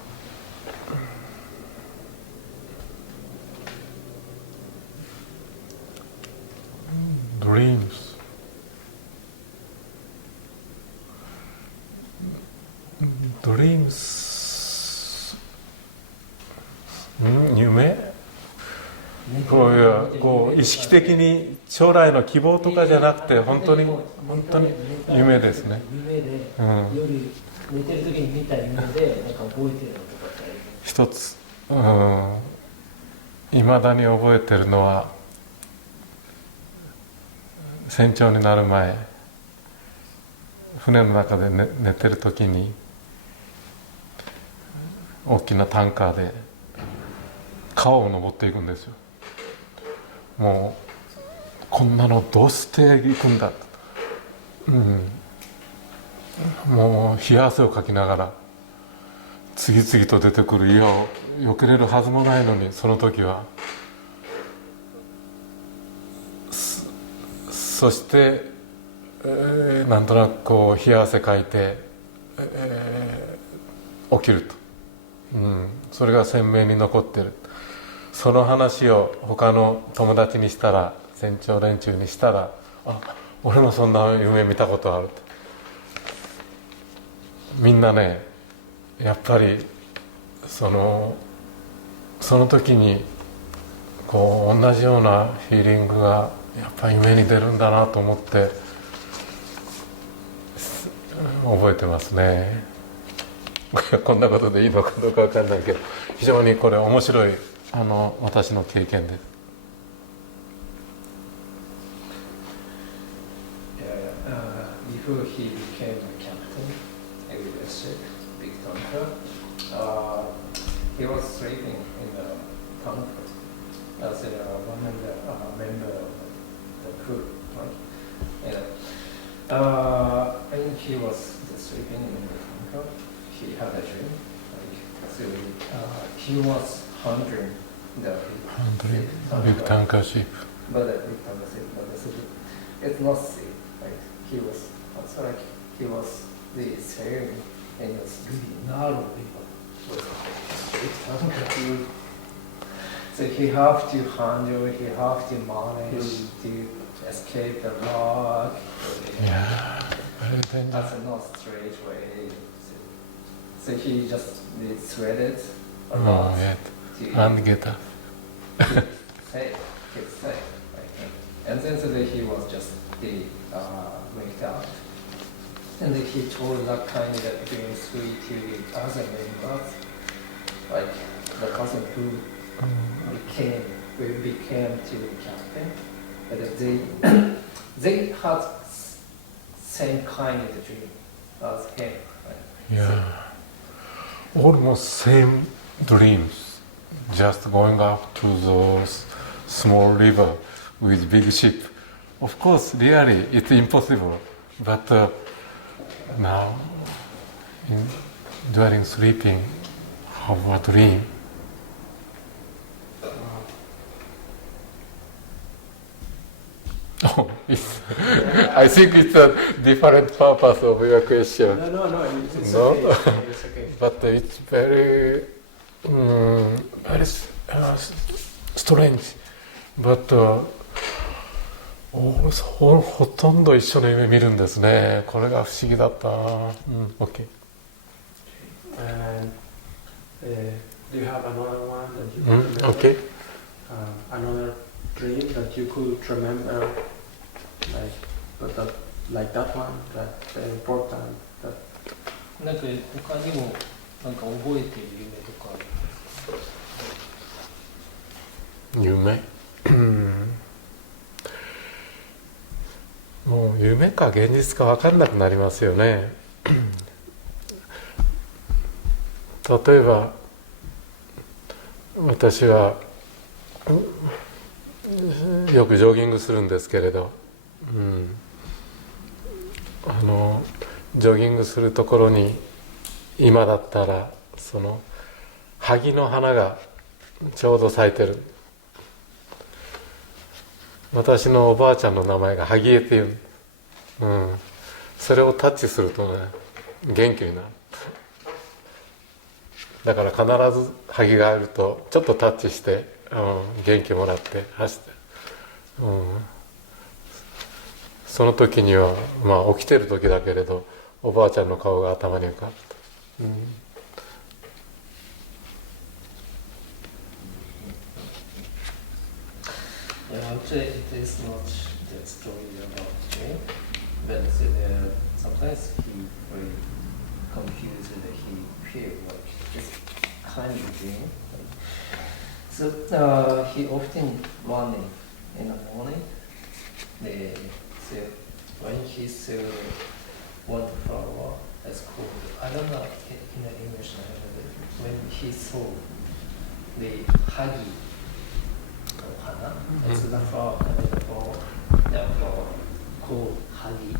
Dreams、夢、こう意識的に将来の希望とかじゃなくて本当に夢ですね。夢で、夜寝てる時に見た夢でなんか覚えてるのとかってあります？一つ、いまだに覚えてるのは、船長になる前、船の中で寝てる時に大きなタンカーで川を登っていくんですよ。もうこんなのどうしていくんだ、もう冷や汗をかきながら次々と出てくる岩を避けれるはずもないのに、その時はそして、なんとなくこう冷や汗かいて、起きると、それが鮮明に残ってる。その話を他の友達にしたら、船長連中にしたら、俺もそんな夢見たことあると。みんなねやっぱりその時にこう同じようなフィーリングがやっぱり夢に出るんだなと思って覚えてますね。こんなことでいいのかどうかわかんないけど、非常にこれ面白い私の経験です。Before he became a captain in the ship, big tanker, he was sleeping in the tanker as one member of the crew, right? And when he was sleeping in the tanker, he had a dream. So he was handling the big tanker ship. But the big tanker ship, it's not safe. Like he was. So like he was the sailing and was really narrow river. So he have to handle, he have to manage to escape the rock. Yeah, very dangerous. That's a not straight way. So he just sweated a lot and get up. Get safe. And then today he was just waked up. And he told that kind of feeling sweet to the other members, like the person who became to the captain. But they had same kind of dream as him. Right? Yeah, almost same dreams. Just going up to those small river with big ship. Of course, really, it's impossible. But now, during sleeping, have a dream. Oh, I think it's a different purpose of your question. No, it's No? okay. It's okay. But it's very, very strange. But ほとんど一緒の夢見るんですね。これが不思議だった。OK. And do you have another one that you can remember? OK. Another dream that you could remember, like that one, that's important. That なんか他にもなんか覚えている夢とかある？夢もう夢か現実か分かんなくなりますよね。例えば私はよくジョギングするんですけれど、ジョギングするところに今だったらその萩の花がちょうど咲いてる。私のおばあちゃんの名前が萩江っていう、それをタッチするとね元気になる。だから必ず萩があるとちょっとタッチして、元気もらって走って、その時には起きてる時だけれどおばあちゃんの顔が頭に浮かぶと。Actually, it is not the story about Jane, but sometimes he very confused and he feel like this kind of dream. So he often running in the morning. So when he saw one flower, that's called, I don't know in the English language, when he saw the hagi. It's the flower called hagi.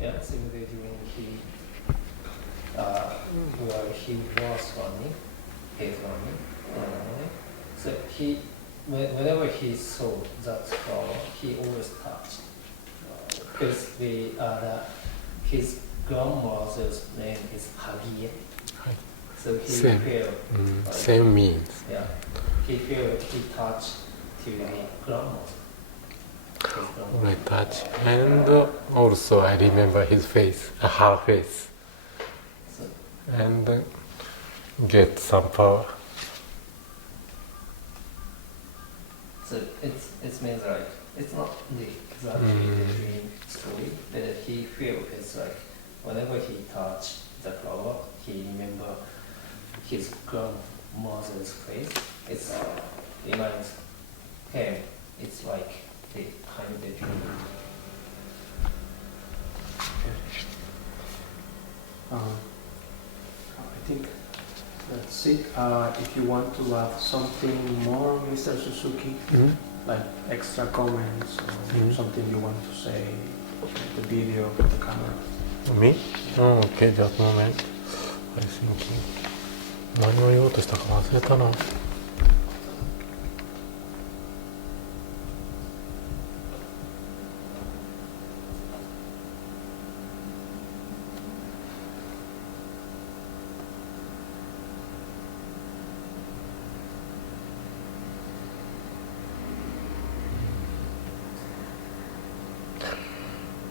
Yeah, so during where he was running, he's running in the morning. So whenever he saw that flower, he always touched. Because his grandmother's name is Hagie. So he felt same means. Yeah. He touched to the grandmother. his grandma. I touch, and also I remember his face, her face, So, and get some power. so it means like it's not the exactly the dream story, but he feel it's like whenever he touch the flower, he remember his grandmother's face. It's reminds him. It's like the kind of dream. I think that's it. If you want to add something more, Mr. Suzuki, like extra comments or something you want to say, the video, the camera. Me? Oh, okay, just a moment. I think 何を言おうとしたか忘れたな。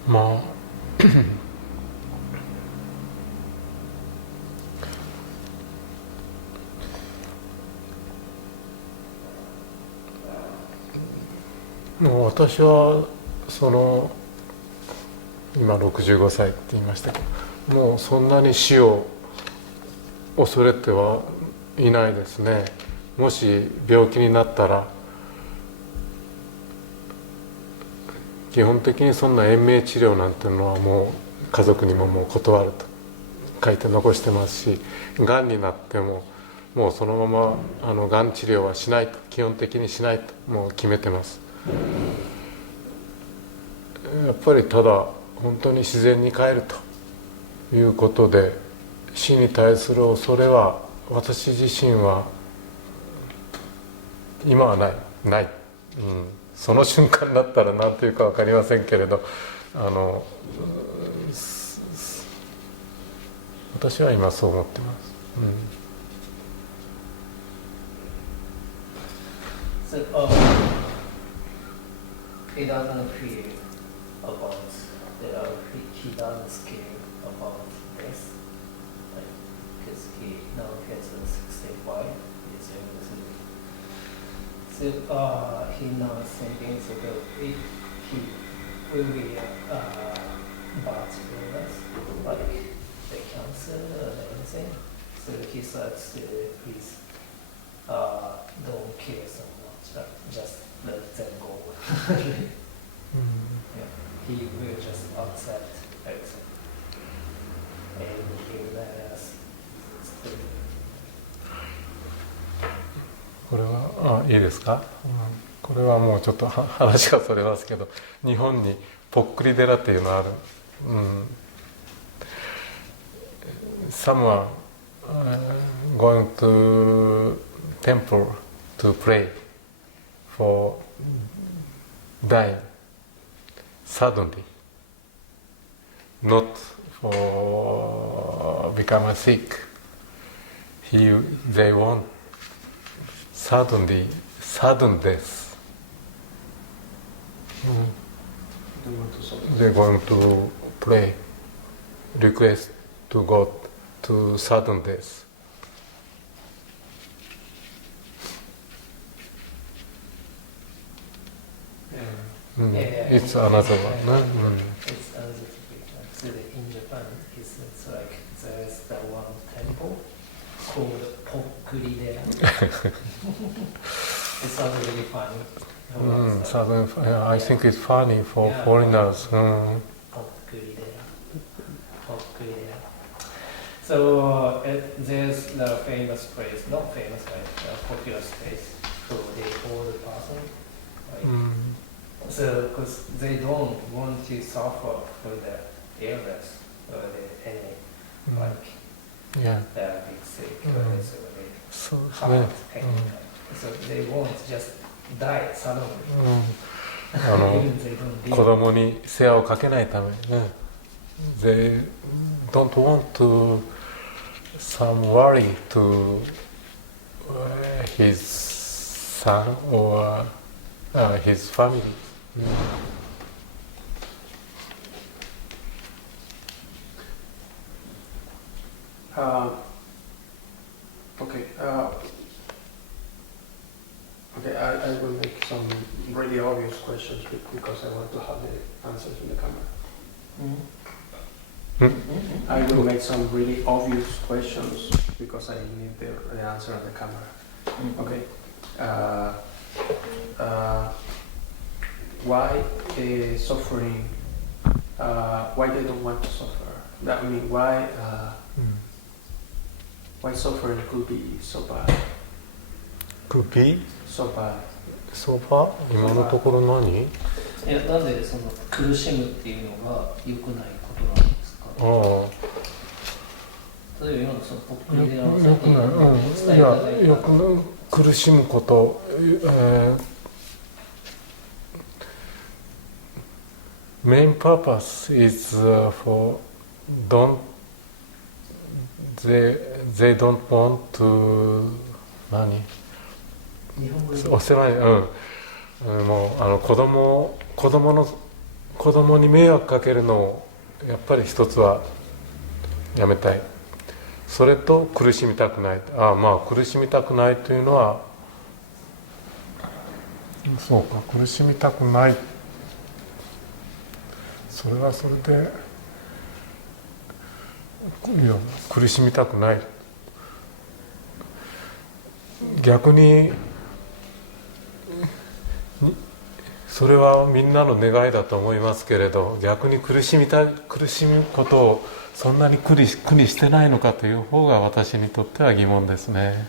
まあもう私はその今65歳って言いましたけど、もうそんなに死を恐れてはいないですね。もし病気になったら基本的にそんな延命治療なんていうのはもう家族にももう断ると書いて残してますし、がんになってももうそのままがん治療はしないと、基本的にしないともう決めてます。やっぱりただ本当に自然に帰るということで、死に対する恐れは私自身は今はない、その瞬間だったら何というか分かりませんけれど、私は今そう思ってます。So, he doesn't fear about he doesn't scare about death, like, because he now has a 65 years old. So he now thinking about if he will be bad illness, like the cancer or anything. So he starts to please don't care so much, like, just let them go. Yeah, he will just accept everything. And illness. これはいいですか、これはもうちょっと話がそれますけど、日本にぽっくり寺っていうのある、Someone going to temple to pray for dying suddenly, not for become sick. They want sudden death. They're going to pray, request to God to sudden death. It's another one. No? It's another topic. So in Japan, it's like there's the one temple called Pokuri-dera. It sounds really funny. I think it's funny for foreigners. Pokuri-dera. So there's the famous place, not famous, like a popular space for the old person. Like, so, because they don't want to suffer for the illness or any like big sick or heart pain. So they won't just die suddenly. Even they don't live. 子供に世話をかけないためにね。They don't want to some worry to his son or his family. Okay. Okay. I will make some really obvious questions because I want to have the answers in the camera. I will make some really obvious questions because I need the answer on the camera. Okay. Why suffering? Why they don't want to suffer? I mean, why suffering could be so bad? Could be? So bad. So far? 今のところ何？いや、なぜその苦しむっていうのが良くないことなんですか？例えば今のそのポップリでよくない。いや、よく苦しむこと、main purpose is for they don't want to 何？お世話にもう子供に迷惑かけるのをやっぱり一つはやめたい。それと苦しみたくない。まあ苦しみたくないというのはそうか、苦しみたくない。それはそれでいや苦しみたくない。逆にそれはみんなの願いだと思いますけれど、逆に苦しむことをそんなに苦にしてないのかという方が私にとっては疑問ですね。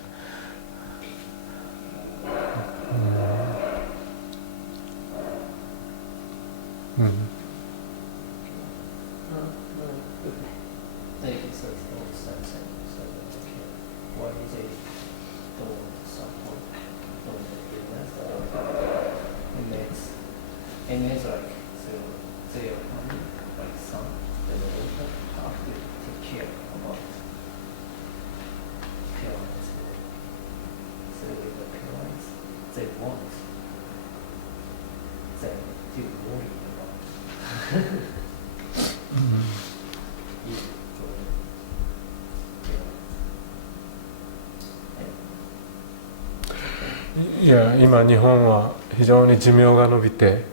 いや、今日本は非常に寿命が延びて、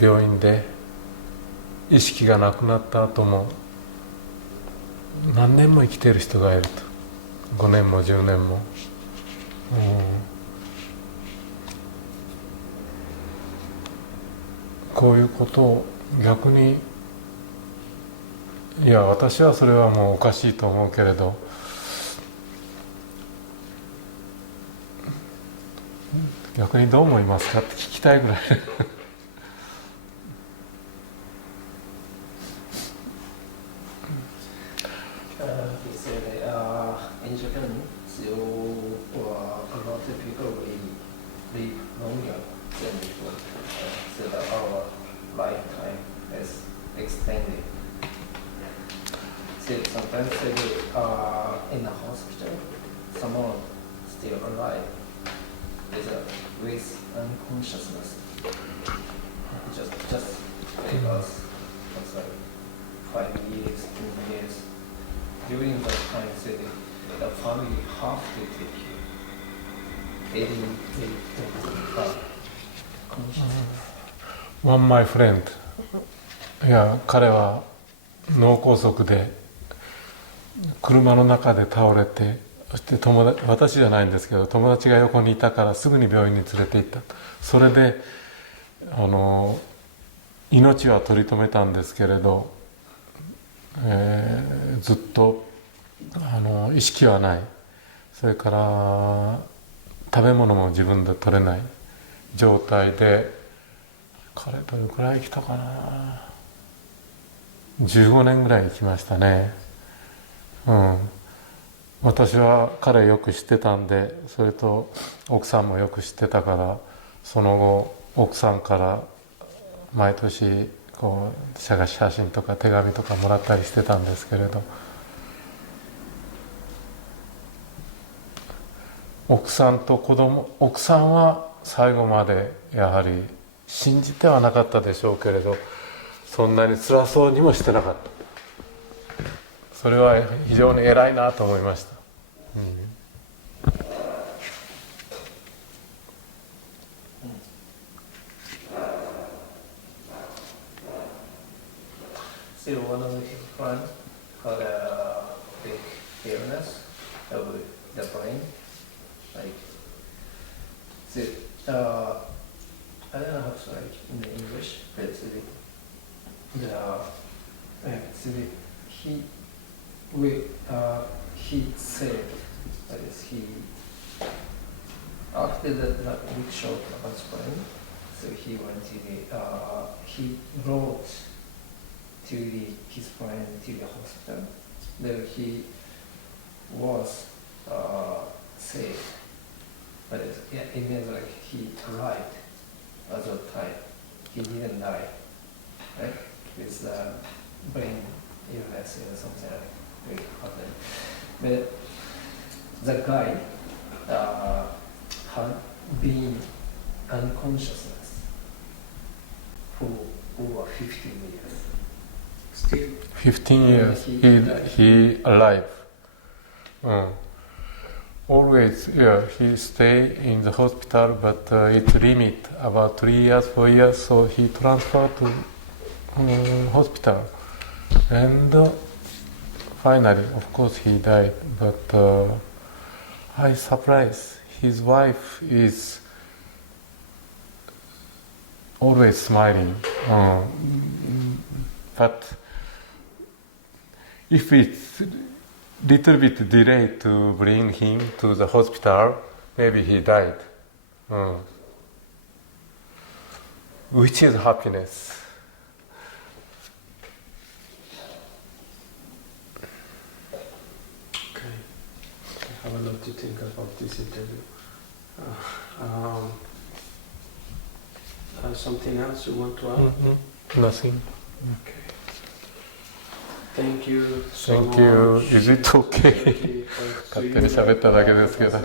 病院で意識がなくなった後も何年も生きている人がいると。5年も10年も、こういうことを逆に、いや私はそれはもうおかしいと思うけれど、逆にどう思いますかって聞きたいぐらい。In Japan, still a lot of people live longer than before, so that our lifetime is extended. So sometimes in the hospital, someone still alive with unconsciousness. Just like us, it's like 5 years, 10 years. During that time, the family have to take care. They don't have consciousness. One my friend, いや彼は脳梗塞で車の中で倒れて、そして私じゃないんですけど、友達が横にいたからすぐに病院に連れて行った。それで命は取り留めたんですけれど、ずっと意識はない。それから食べ物も自分で取れない状態で、彼どれくらい生きたかな、15年ぐらい生きましたね。私は彼よく知ってたんで、それと奥さんもよく知ってたから、その後奥さんから毎年こう写真とか手紙とかもらったりしてたんですけれど、奥さんと子供、奥さんは最後までやはり信じてはなかったでしょうけれど、そんなに辛そうにもしてなかった。それは非常に偉いなと思いました。So one of his friends had a big illness of the brain. Like, so, I don't know how to say it in English, but so he said that is he after that big shock about his brain, so he went to he wrote to his friend to the hospital that he was sick, but it means like he arrived at that time. He didn't die, right? With brain illness or something like happened. But the guy had been unconsciousness for over 15 years. Still 15 years he alive. Always, yeah, he stay in the hospital, but it's limit about 3 years, 4 years, so he transferred to hospital. And finally, of course, he died, but I surprised. His wife is always smiling, but if it's little bit delayed to bring him to the hospital, maybe he died. Which is happiness. Okay. I have a lot to think about this interview. Something else you want to add? Nothing. Okay. Thank you so Thank you. much. Is it okay? 勝手に喋っただけですけど。